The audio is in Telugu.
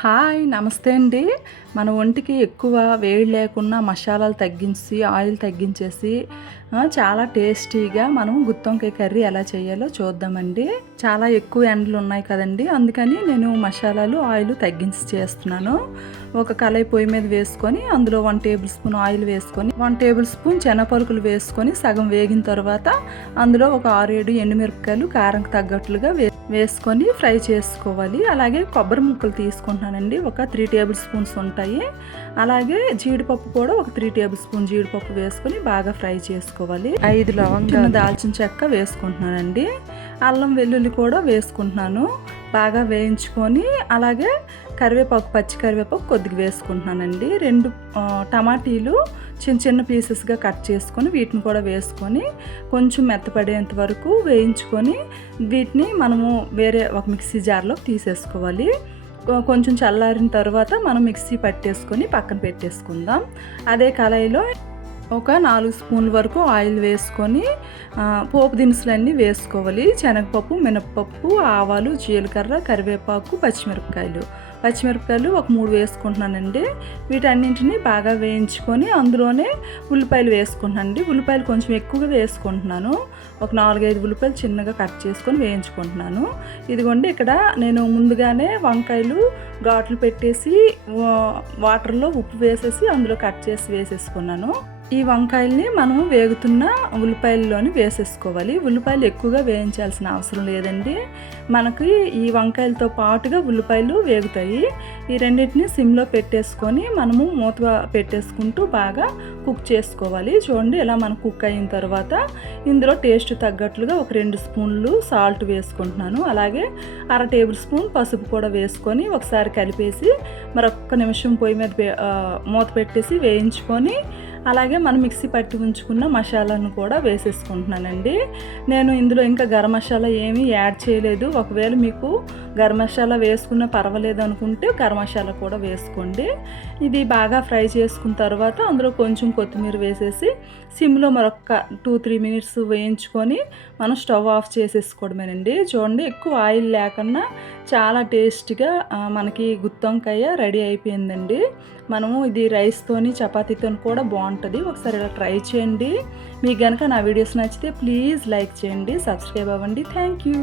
హాయ్ నమస్తే అండి. మన ఒంటికి ఎక్కువ వేడి లేకుండా మసాలాలు తగ్గించి, ఆయిల్ తగ్గించేసి చాలా టేస్టీగా మనం గుత్తొంకాయ కర్రీ ఎలా చేయాలో చూద్దామండి. చాలా ఎక్కువ ఎండలు ఉన్నాయి కదండి, అందుకని నేను మసాలాలు ఆయిల్ తగ్గించి చేస్తున్నాను. ఒక కళాయి పొయ్యి మీద వేసుకొని అందులో 1 టేబుల్ స్పూన్ ఆయిల్ వేసుకొని 1 టేబుల్ స్పూన్ శనగపలుకులు వేసుకొని సగం వేగిన తర్వాత అందులో ఒక 6-7 ఎండుమిరపకాయలు కారంకి తగ్గట్లుగా వేసుకొని ఫ్రై చేసుకోవాలి. అలాగే కొబ్బరి ముక్కలు తీసుకుంటున్నానండి, ఒక 3 టేబుల్ స్పూన్స్ ఉంటాయి. అలాగే జీడిపప్పు కూడా ఒక 3 టేబుల్ స్పూన్ జీడిపప్పు వేసుకొని బాగా ఫ్రై చేసుకోవాలి. 5 లవంగాలు, దాల్చిన చెక్క వేసుకుంటున్నానండి. అల్లం వెల్లుల్లి కూడా వేసుకుంటున్నాను, బాగా వేయించుకొని. అలాగే కరివేపాకు, పచ్చి కరివేపాకు కొద్దిగా వేసుకుంటున్నానండి. 2 టమాటీలు చిన్న చిన్న పీసెస్గా కట్ చేసుకొని వీటిని కూడా వేసుకొని కొంచెం మెత్తపడేంత వరకు వేయించుకొని వీటిని మనము వేరే ఒక మిక్సీ జార్లో తీసేసుకోవాలి. కొంచెం చల్లారిన తర్వాత మనం మిక్సీ పట్టేసుకొని పక్కన పెట్టేసుకుందాం. అదే కళాయిలో ఒక 4 స్పూన్ల వరకు ఆయిల్ వేసుకొని పోపు దినుసులన్నీ వేసుకోవాలి. శనగపప్పు, మినపప్పు, ఆవాలు, జీలకర్ర, కరివేపాకు, పచ్చిమిరపకాయలు ఒక 3 వేసుకుంటున్నానండి. వీటన్నింటినీ బాగా వేయించుకొని అందులోనే ఉల్లిపాయలు వేసుకుంటున్నానండి. ఉల్లిపాయలు కొంచెం ఎక్కువగా వేసుకుంటున్నాను, ఒక 4-5 ఉల్లిపాయలు చిన్నగా కట్ చేసుకొని వేయించుకుంటున్నాను. ఇదిగోండి, ఇక్కడ నేను ముందుగానే వంకాయలు ఘాట్లు పెట్టేసి వాటర్లో ఉప్పు వేసేసి అందులో కట్ చేసి వేసేసుకున్నాను. ఈ వంకాయల్ని మనం వేగుతున్న ఉల్లిపాయల్లోని వేసేసుకోవాలి. ఉల్లిపాయలు ఎక్కువగా వేయించాల్సిన అవసరం లేదండి, మనకి ఈ వంకాయలతో పాటుగా ఉల్లిపాయలు వేగుతాయి. ఈ రెండింటిని సిమ్లో పెట్టేసుకొని మనము మూత పెట్టేసుకుంటూ బాగా కుక్ చేసుకోవాలి. చూడండి, ఇలా మనం కుక్ అయిన తర్వాత ఇందులో టేస్ట్ తగ్గట్లుగా ఒక 2 స్పూన్లు సాల్ట్ వేసుకుంటున్నాను. అలాగే 1/2 టేబుల్ స్పూన్ పసుపు కూడా వేసుకొని ఒకసారి కలిపేసి మరొక్క నిమిషం పొయ్యి మీద మూత పెట్టేసి వేయించుకొని అలాగే మనం మిక్సీ పట్టి ఉంచుకున్న మసాలాను కూడా వేసేసుకుంటున్నానండి. నేను ఇందులో ఇంకా గరం మసాలా ఏమీ యాడ్ చేయలేదు. ఒకవేళ మీకు గరం మసాలా వేసుకున్న పర్వాలేదు అనుకుంటే గరం మసాలా కూడా వేసుకోండి. ఇది బాగా ఫ్రై చేసుకున్న తర్వాత అందులో కొంచెం కొత్తిమీర వేసేసి సిమ్లో మరొక 2-3 మినిట్స్ వేయించుకొని మనం స్టవ్ ఆఫ్ చేసేసుకోవడమేనండి. చూడండి, ఎక్కువ ఆయిల్ లేకుండా చాలా టేస్టీగా మనకి గుత్తొంకాయ రెడీ అయిపోయిందండి. మనము ఇది రైస్తోని చపాతీతో కూడా బాగుంటుంది. ఒకసారి ఇలా ట్రై చేయండి. మీకు కనుక నా వీడియోస్ నచ్చితే ప్లీజ్ లైక్ చేయండి, సబ్స్క్రైబ్ అవ్వండి. Thank you.